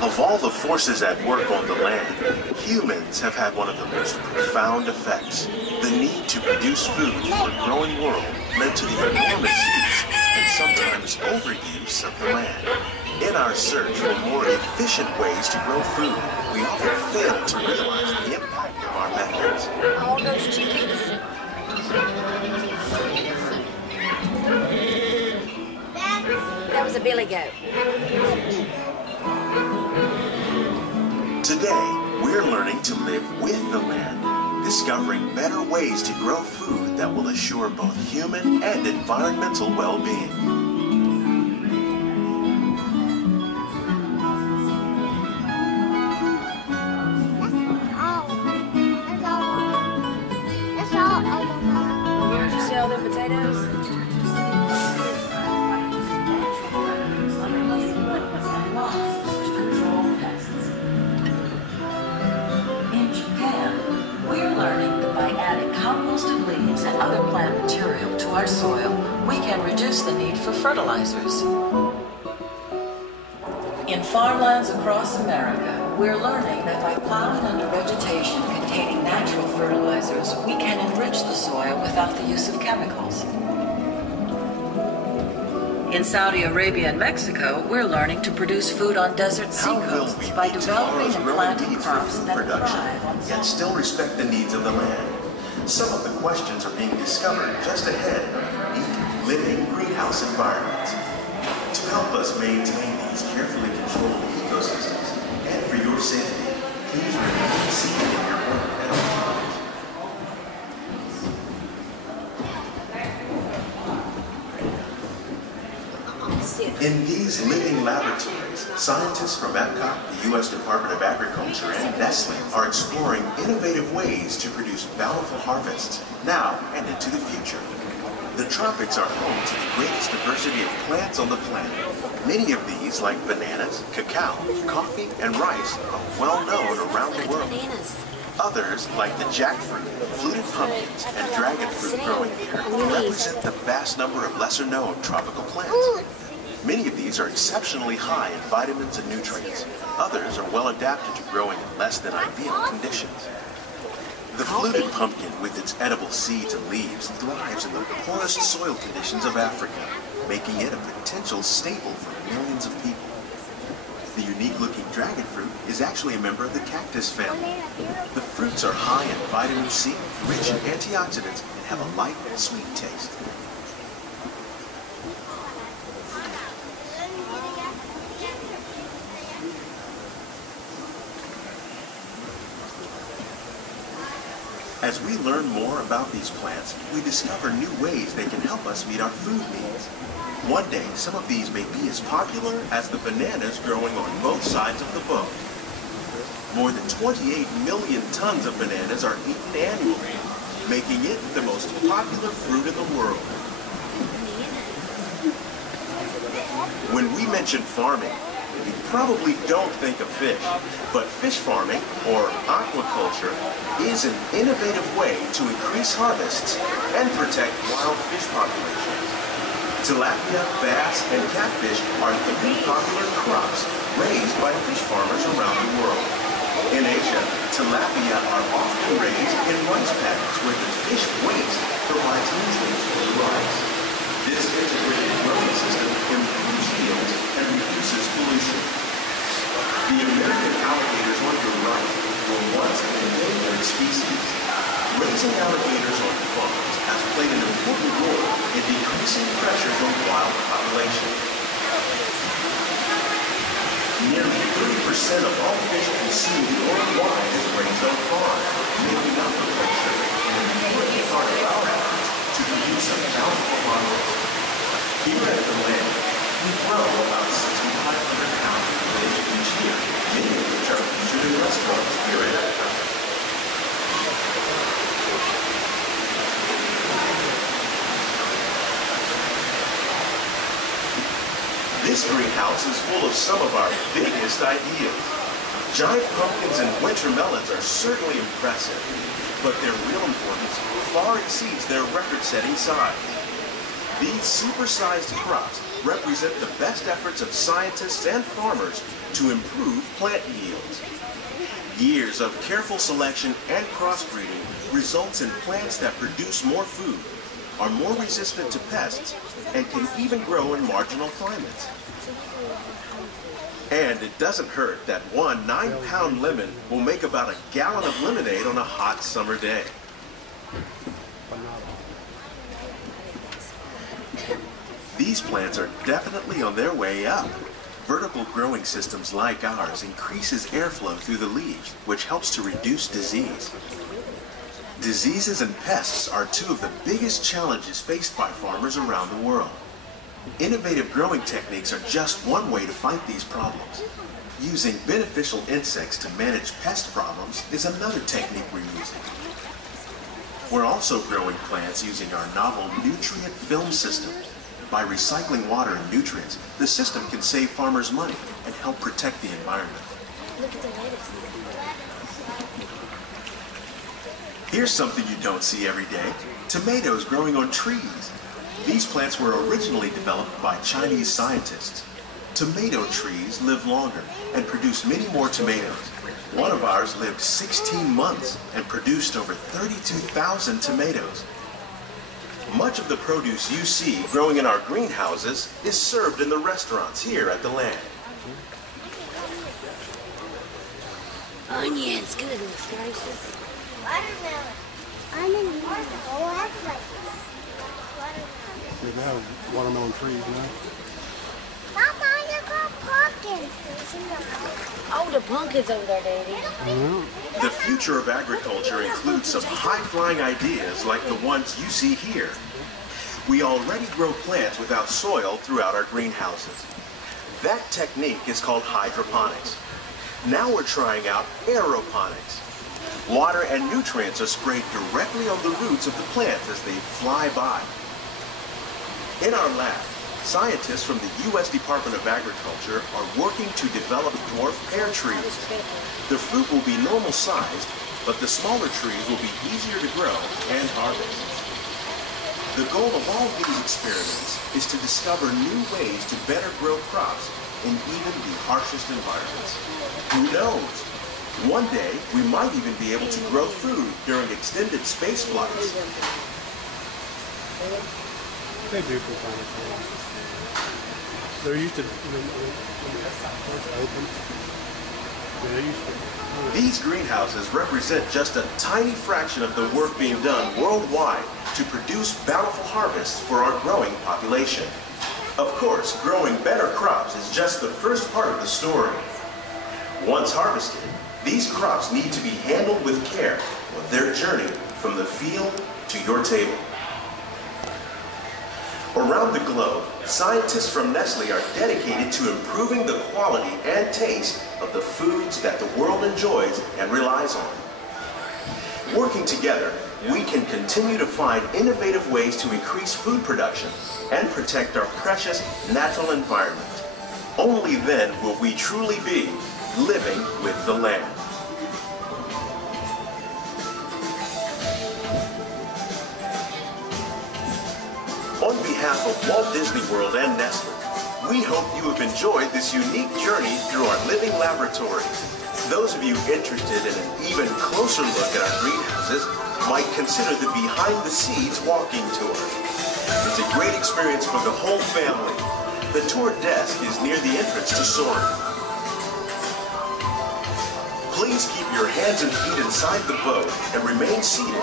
Of all the forces at work on the land, humans have had one of the most profound effects. The need to produce food for a growing world led to the enormous use and sometimes overuse of the land. In our search for more efficient ways to grow food, we often fail to realize the impact of our methods. All those chickens. That was a billy goat. Today, we're learning to live with the land, discovering better ways to grow food that will assure both human and environmental well-being. Where'd you sell them potatoes? Composted leaves and other plant material to our soil, we can reduce the need for fertilizers. In farmlands across America, we're learning that by plowing under vegetation containing natural fertilizers, we can enrich the soil without the use of chemicals. In Saudi Arabia and Mexico, we're learning to produce food on desert seacoasts by developing and planting crops that thrive on yet still respect the needs of the land. Some of the questions are being discovered just ahead of unique living greenhouse environments. To help us maintain these carefully controlled ecosystems, and for your safety, please remain seated in your own In these living laboratories, scientists from Epcot, the U.S. Department of Agriculture, and Nestle are exploring innovative ways to produce bountiful harvests now and into the future. The tropics are home to the greatest diversity of plants on the planet. Many of these, like bananas, cacao, coffee, and rice, are well known around the world. Others, like the jackfruit, fluted pumpkins, and dragon fruit growing here, represent the vast number of lesser-known tropical plants. Many of these are exceptionally high in vitamins and nutrients. Others are well adapted to growing in less than ideal conditions. The fluted pumpkin, with its edible seeds and leaves, thrives in the poorest soil conditions of Africa, making it a potential staple for millions of people. The unique-looking dragon fruit is actually a member of the cactus family. The fruits are high in vitamin C, rich in antioxidants, and have a light, sweet taste. As we learn more about these plants, we discover new ways they can help us meet our food needs. One day, some of these may be as popular as the bananas growing on both sides of the boat. More than 28 million tons of bananas are eaten annually, making it the most popular fruit in the world. When we mention farming, we probably don't think of fish, but fish farming, or aquaculture, is an innovative way to increase harvests and protect wild fish populations. Tilapia, bass, and catfish are three popular crops raised by fish farmers around the world. In Asia, tilapia are often raised in rice paddies where the fish waste provides nutrients for the rice. This integrated growing system improves yields and reduces pollution. The American alligators on your right were once an endangered species. Raising alligators on farms has played an important role in decreasing pressures on wild populations. Nearly 30% of all fish consumed worldwide is raised on farms, making aquaculture an important part of our efforts to produce a bountiful harvest. Here at the land, we grow about 6,500 pounds of fish each year, many of which are featured in restaurants here at Epcot. This greenhouse is full of some of our biggest ideas. Giant pumpkins and winter melons are certainly impressive, but their real importance far exceeds their record-setting size. These supersized crops represent the best efforts of scientists and farmers to improve plant yields. Years of careful selection and crossbreeding results in plants that produce more food, are more resistant to pests, and can even grow in marginal climates. And it doesn't hurt that one 9-pound lemon will make about a gallon of lemonade on a hot summer day. These plants are definitely on their way up. Vertical growing systems like ours increases airflow through the leaves, which helps to reduce disease. Diseases and pests are two of the biggest challenges faced by farmers around the world. Innovative growing techniques are just one way to fight these problems. Using beneficial insects to manage pest problems is another technique we're using. We're also growing plants using our novel nutrient film system. By recycling water and nutrients, the system can save farmers money and help protect the environment. Look at the lettuce. Here's something you don't see every day: tomatoes growing on trees. These plants were originally developed by Chinese scientists. Tomato trees live longer and produce many more tomatoes. One of ours lived 16 months and produced over 32,000 tomatoes. Much of the produce you see growing in our greenhouses is served in the restaurants here at the land. Onions, goodness gracious. Watermelon. Onion. Oh, that's like They have watermelon trees now. Papa, you got pumpkins. Oh, the pumpkins over there, Daddy. The future of agriculture includes some high-flying ideas like the ones you see here. We already grow plants without soil throughout our greenhouses. That technique is called hydroponics. Now we're trying out aeroponics. Water and nutrients are sprayed directly on the roots of the plants as they fly by. In our lab, scientists from the U.S. Department of Agriculture are working to develop dwarf pear trees. The fruit will be normal sized, but the smaller trees will be easier to grow and harvest. The goal of all these experiments is to discover new ways to better grow crops in even the harshest environments. Who knows? One day, we might even be able to grow food during extended space flights. They do from time to time. They're used to when it's open. Yeah, they're used to. These greenhouses represent just a tiny fraction of the work being done worldwide to produce bountiful harvests for our growing population. Of course, growing better crops is just the first part of the story. Once harvested, these crops need to be handled with care on their journey from the field to your table. Around the globe, scientists from Nestle are dedicated to improving the quality and taste of the foods that the world enjoys and relies on. Working together, we can continue to find innovative ways to increase food production and protect our precious natural environment. Only then will we truly be living with the land. On behalf of Walt Disney World and Nestle, we hope you have enjoyed this unique journey through our living laboratory. Those of you interested in an even closer look at our greenhouses might consider the behind-the-scenes walking tour. It's a great experience for the whole family. The tour desk is near the entrance to Soaring. Please keep your hands and feet inside the boat and remain seated